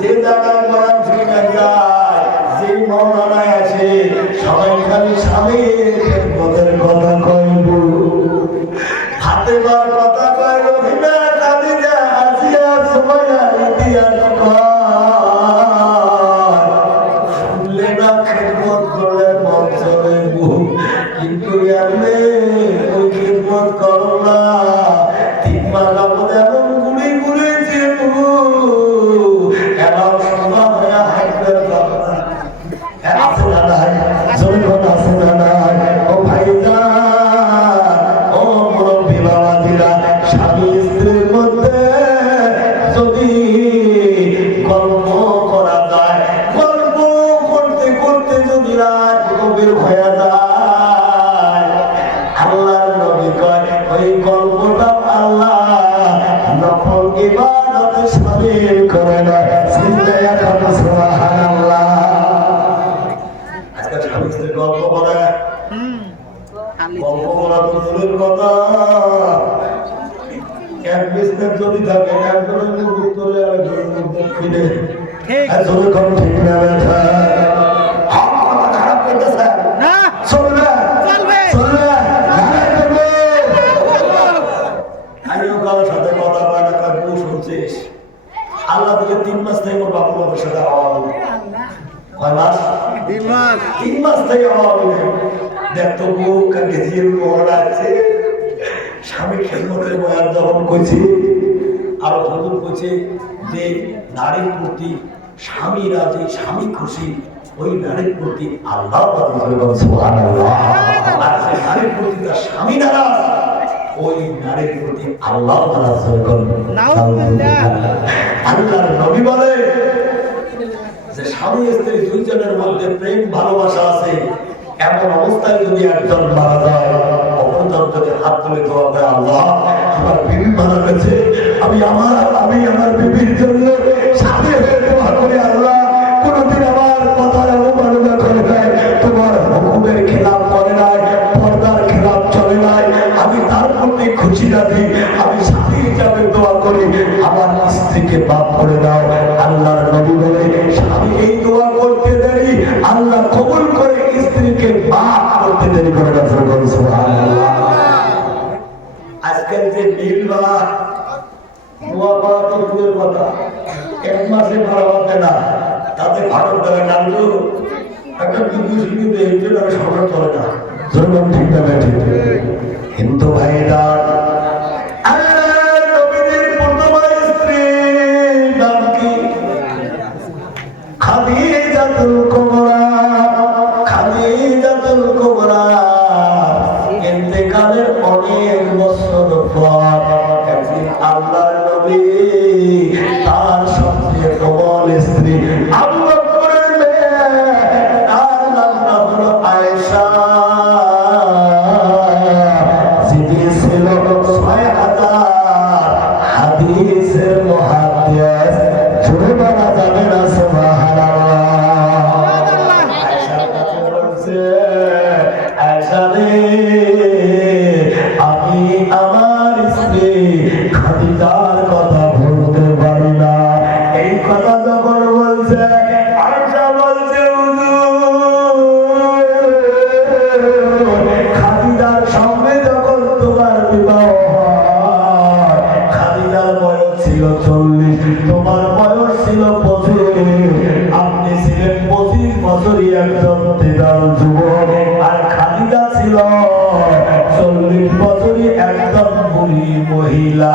যে জায়গায় বয়ান শুনে যায়, যে মৌলানায় আসে, সবাই খালি স্বামীর খেদমতের কথা কইব, হাতে বার কথা কয়, রহিমা খাদিজা আসিয়া সুমাইয়া ইতিহাস শুনলে না খেদমত করলে মন চলে, কিন্তু এমনি ওই খেদমত করো না। 3 মাস আমাদের এমন ঘুরে ঘুরেছে এরাও সম্ভব হয়ে হাঁটবে আছে না নাই, জনগণ আছে না নাই। ও ভাইরা, ও মুরব্বী বাবাজিরা, স্বামী স্ত্রীর মধ্যে যদি গল্প করা যায়, গল্প করতে করতে যদি রাত গভীর হয়ে যায়, আল্লাহর নবী কয় ওই গল্পটা আল্লাহ নফল ইবাদতে শামিল করে না। সিজদায় কাটা সুবহানাল্লাহ। আজকে স্বামী স্ত্রীর গল্প বলে, গল্প বলা তো দূরের কথা, এক বিজনেস যদি থাকে একজনের মুখ উত্তরে আর একজনের মুখ দক্ষিণে, একজনের কম ঠিক না ব্যথা খারাপ করতেছে না, চলবে চলবে চলবে। আমিও কারোর সাথে কথা বলে না, কার বউ শুনছিস আল্লাহ থেকে 3 মাস থেকে ওর বাপু বাবার সাথে হওয়া হবে। কয় মাস? 3 মাস থেকে হওয়া হবে। দেখতো বউ কাকে জিয়ে মহড়া আছে, স্বামী খেদমতের বয়ান যখন কইছি, আরো হুজুর কইছে যে নারীর প্রতি স্বামী রাজি, স্বামী খুশি, ওই নারীর প্রতি আল্লাহ রাজি হইবেন, সুবহানাল্লাহ। আর সেই নারীর প্রতি তার স্বামী নারাজ, ওই নারীর প্রতি আল্লাহ নারাজ হইবেন। আল্লাহর নবী বলে যে স্বামী স্ত্রী দুইজনের মধ্যে প্রেম ভালোবাসা আছে, এমন অবস্থায় যদি একজন মারা যায়, অপরজন যদি হাত তুলে দোয়া করে, আল্লাহ আমার বিবি মারা গেছে, আমি আমার বিবির জন্য সাথে হয়ে দোয়া করি, আল্লাহ কোনদিন আমার কথার অবমাননা করে নাই, তোমার হুকুমের খেলাফ করে নাই, পর্দার খেলাফ চলে নাই, আমি তার প্রতি খুশি রাখি, আমি সাথী হিসাবে দোয়া করি, আমার স্ত্রীকে মাফ করে দাও। আল্লাহর নবী বলে স্বামী এই দোয়া করতে দেরি, আল্লাহ কবুল করে স্ত্রীকে মাফ করতে দেরি করে না। সুবহানাল্লাহ। আজকাল যে বিলবা দোয়া করা তো দূরের কথা, 1 মাসে ভালো হতে না, তাতে ভারত দেবে নামলো একটা বিদ্যুৎ কিন্তু এই জন্য সরকার চলে না, জনগণ ঠিক না ঠিক। হিন্দু ভাইরা, খাদিজাতুল কুবরা, খাদিজাতুল কুবরা ইন্তেকালের অনেক বছর পর একদিন আল্লাহর নবী তার সবচেয়ে কোমল স্ত্রী আবু বকরের মেয়ে, তার নামটা হলো আয়েশা, যিনি ছিল 6000 হাদিসের মুহাদ্দিস, জুড়ে বলা যাবে না, সুবহানাল্লাহ। আয়েশার কাছে বলছে, আয়েশা রে, আমি আমার স্ত্রী খাদিজার কথা ভুলতে পারি না। এই কথা যখন বলছে, আয়েশা বলছে, খাদিজার সঙ্গে যখন তোমার বিবাহ হয়, খাদিজার বয়স ছিল 40, তোমার বয়স ছিল 25, আপনি ছিলেন 25 বছরই একজন তেজাল যুবক, আর খাদিজা ছিল 40 বছরই একজন বুড়ি মহিলা,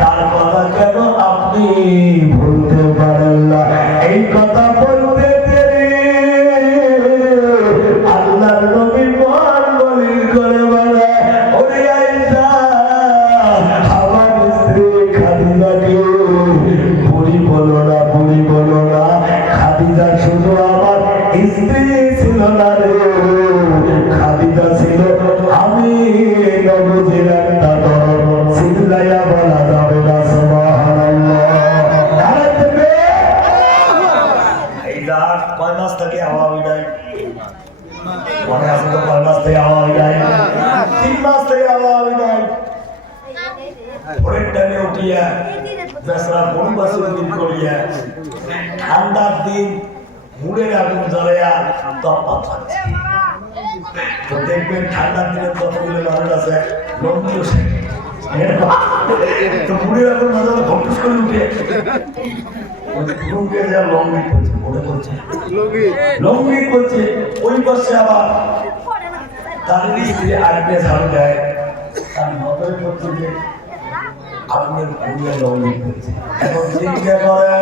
তার কথা কেন আপনি ভুলতে পারেন না? এই কথা বলতে আল্লাহর নবী মহান বলির করে বলে, ওরে আয়েশা, আমার স্ত্রী খাদিজাকে বুড়ি বলো না, বুড়ি বলো না, খাদিজা শুধু আমার স্ত্রী ছিল না রে, খাদিজা ছিল আমি নবীর একটা দরদ, চিল্লাইয়া বলা যাবে না, সুবহানাল্লাহ। এই রাত 5 মাস থেকে হাওয়া হয়ে যায়, মনে আছে তো 5 মাস থেকে হাওয়া হয়ে যায়, 3 মাস থেকে হাওয়া হয়ে যায়, ভোরের টাইমে উঠিয়া বেসরা সুন্দর করিয়া ঠান্ডার দিন মুড়ের আগুন জ্বলাইয়া তপ্পাত হচ্ছে। তো দেখবেন ঠান্ডার দিনে কতগুলো মানুষ আছে লঙ্গিও শেখে, তো মুড়ের আগুন না জ্বলে ঘটুস করে উঠে লঙ্গি করছে। ওই পাশে আবার তার স্ত্রী আগুনে ঝাড়ু দেয়, তার নজরে করছে যে আগুনের ভূমিকা লঙ্গি করছে। এখন চিন্তা করে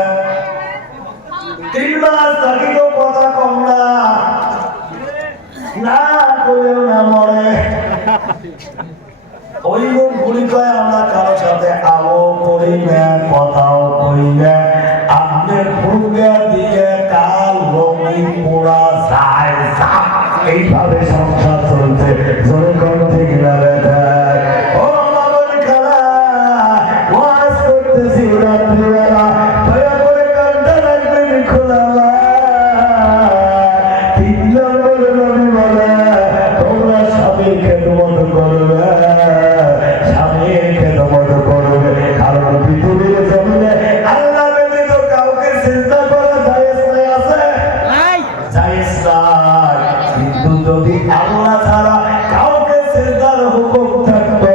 3 মাস থাকি তো কথা কম না, না করেও না মরে। ওই লোক গুলি কয় আমরা কারো সাথে আলো করি না, কথাও করি না, আপনার ভূমিকা দিয়ে কাল লঙ্গি পোড়া যায়। এইভাবে সংসার চলছে। জোরে করতে গেলে ও মামন খালা ওয়াজ করতেছি রাত্রিবেলা, দয়া করে কানটা রাখবেন খোলা। 3 নম্বর নবী বলে তোমরা স্বামীর খেদমত করবে, স্বামীর খেদমত করবে, কারণ পৃথিবীর জমিনে আল্লাহ ব্যতীত কাউকে চিন্তা করা জায়েজ নাই, আছে জায়েজ নাই। কিন্তু যদি আল্লাহ ছাড়া কাউকে সিজদার হুকুম থাকতো,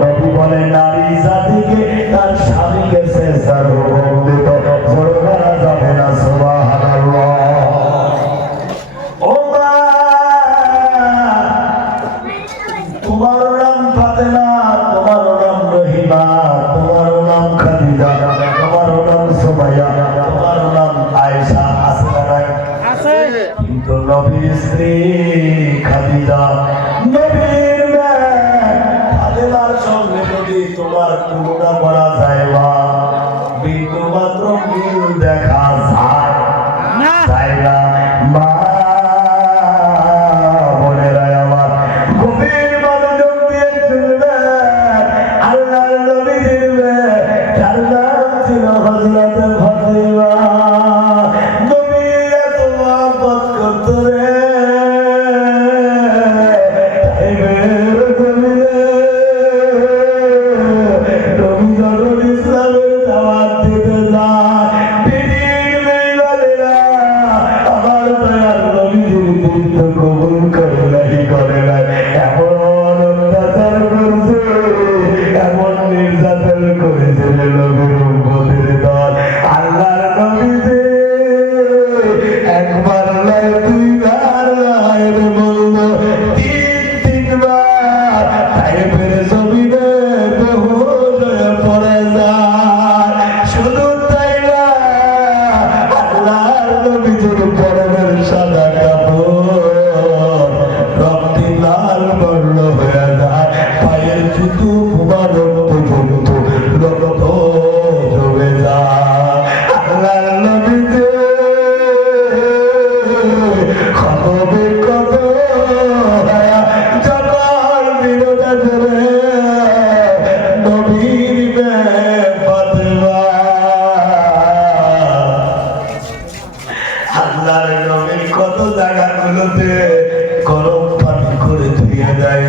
নবী বলে নারী জাতিকে তার স্বামীকে সিজদার হুকুম দিত। জোরে বলা যাবে না সুবহানাল্লাহ। ও মা, তোমার নাম ফাতেমা, তোমার নাম রহিমা, তোমার নাম খাদিজা, তোমার নাম সুমাইয়া, তোমার নাম আয়েশা, আছে না নাই? কিন্তু নবীর স্ত্রী খাদিজা, নবীর মেয়ে ফাতেমার সঙ্গে যদি তোমার তুলনা করা যায় বা বিন্দু মাত্র মিল দেখা যায় না। মা বোনেরা আমার, গভীর মনোযোগ দিয়ে শুনবেন। আল্লাহর নবীর মেয়ে, যার নাম ছিল হযরত ফাতেমা, কত জায়গাগুলোতে গরম পানি করে ধুয়ে দেয়,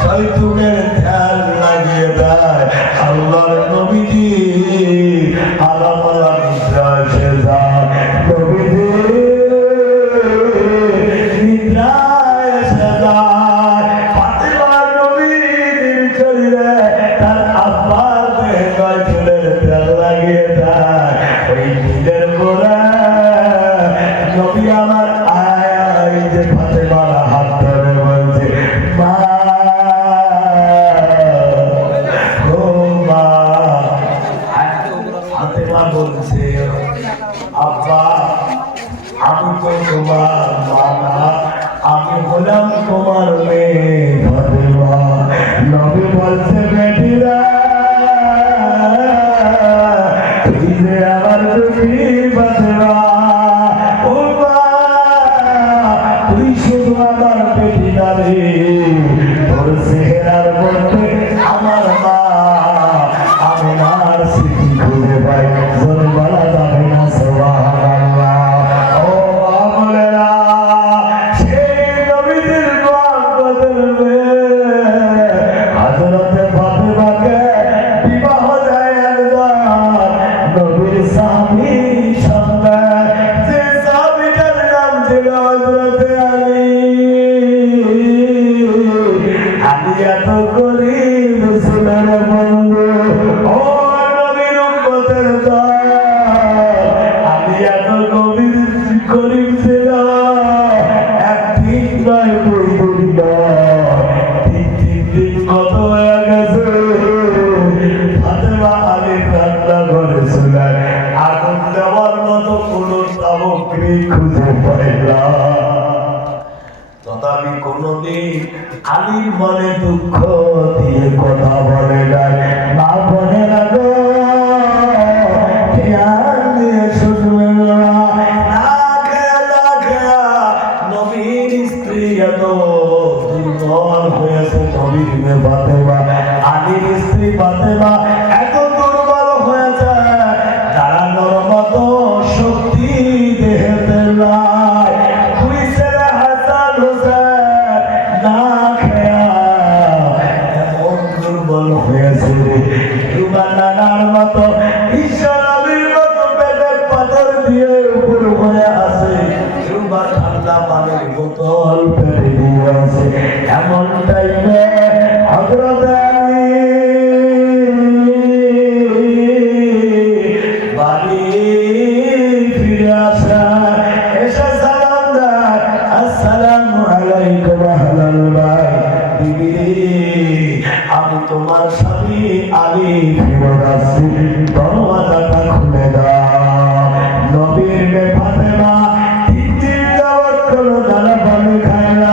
শয়তানের ধ্যান লাগিয়ে দেয়। আল্লাহর নবীজি আলামালা নিদ্রা এসে যায়, নবীজি নিদ্রা এসে যায়। ফাতেমা নবীর শরীরে তার আব্বার দেহে চুলের তেল লাগিয়ে দেয়। ওই নিজের গোড়া নবী আমার আয় যে ফাতেমার হাত ধরে বলছে, মা ও মা। ফাতেমা বলছে, আব্বা আমি তো তোমার মা না, আমি হলাম তোমার মেয়ে ফাতেমা। নবী বলছে, বেটিরা তুই যে আমার তুমি ফাতেমা, তুই শুধু আমার বেটি না রে, তোর চেহারার মধ্যে আমার মা আমিনার স্মৃতি খুঁজে পাই। জোরে বলা যাবে না সুবহানাল্লাহ। ও বাবুলেরা, সেই নবীদের দোয়ার হযরতে ফাতেমাকে বিবাহ দেয় একজন নবীর সাহাবী সন্তান যে সাহাবীটার নাম ছিল হযরত আলী। আলী এত গরীব ছিলেন বন্ধু, ও নবীর উম্মতের দল, আলী এত গরীব ছিল। একদিন নয়, দুই দিন নয়, তিন দিন কত হয়ে গেছে। ফাতেমা আলীর রান্না করেছিলেন, আগুন দেওয়ার মতো কোন সামগ্রী খুঁজে পাইলাম। তথাপি কোনদিন আলীর মনে দুঃখ দিয়ে কথা বলে নাই। মা বলে না গো, ধ্যান দিয়ে শুনবে না, খেয়া নবীর স্ত্রী এত দুর্বল হয়েছে। নবীর মেয়ে ফাতেমা, আলীর স্ত্রী ফাতেমা এত দুর্বল হয়েছে, দাঁড়ানোর মতো শক্তি দেহেতে নাই। দুই ছেলে হাসান হোসেন না খেয়া এমন দুর্বল হয়েছে, রুবা নানার মতো ঈশ্বর নবীর মতো পেটে পাথর দিয়ে উপর হয়ে আছে, রুবা ঠান্ডা পানির বোতল পেটে দিয়ে আছে। এমন টাইমে হযরত আলী বাড়ি ফিরে আসা, এসে সালাম দেয়, আসসালামু আলাইকুম আহলাল বাইত। বিবি আমি তোমার স্বামী আলী ফিরে আসছি, দরওয়াজাটা খুলে দাও। নবীর মেয়ে ফাতেমা তিন দিন যাবত কোনো দানা পানি খায় না,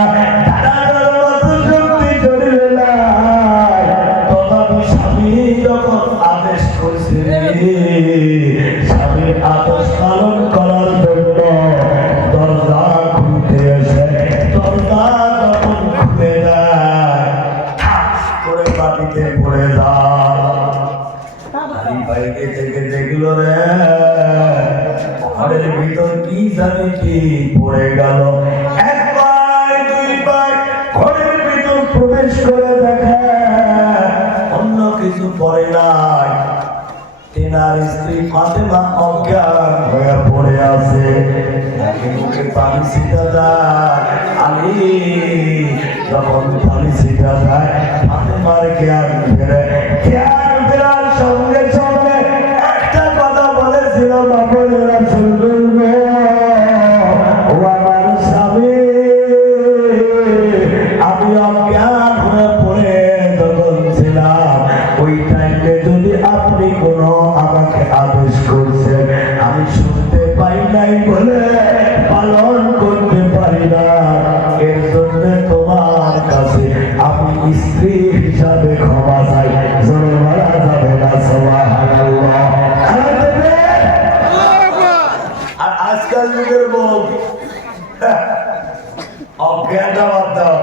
দাঁড়ানোর মতো শক্তি শরীরে নাই। তথাপি স্বামী যখন আদেশ করছে, স্বামীর আদেশ পালন করার জন্য দরজা খুলতে এসে, দরজা যখন খুলে দেয়, ঠাস করে মাটিতে পড়ে যায়। আলী বাইরে থেকে দেখলো রে, ঘরের ভিতর কি জানি কি পড়ে গেল। এক পায় দুই পায় ঘরের ভিতর প্রবেশ করে দেখে অন্য কিছু পড়ে নাই, তেনার স্ত্রী ফাতেমা অজ্ঞান হয়ে পড়ে আছে। নাকি মুখে পানি ছিটা যায়। আলী যখন পানি ছিটা যায়, ফাতেমার জ্ঞান ফেরে। জ্ঞান ফেরার সঙ্গে সঙ্গে একটা কথা বলেছিল, বাবুরা শুনবেন ও আমার স্বামী, আমি অজ্ঞান হয়ে পড়ে যখন ছিলাম, ওই টাইমে যদি আপনি কোনো আমাকে আদেশ করছেন, আমি শুনতে পাই নাই বলে পালন করতে পারি না। এর জন্য তোমার কাছে আমি স্ত্রী হিসাবে ক্ষমা চাই। জোরে বলা যাবে না সুবহানাল্লাহ। আর আজকাল যুগের বউ অজ্ঞানটা বাদ দাও,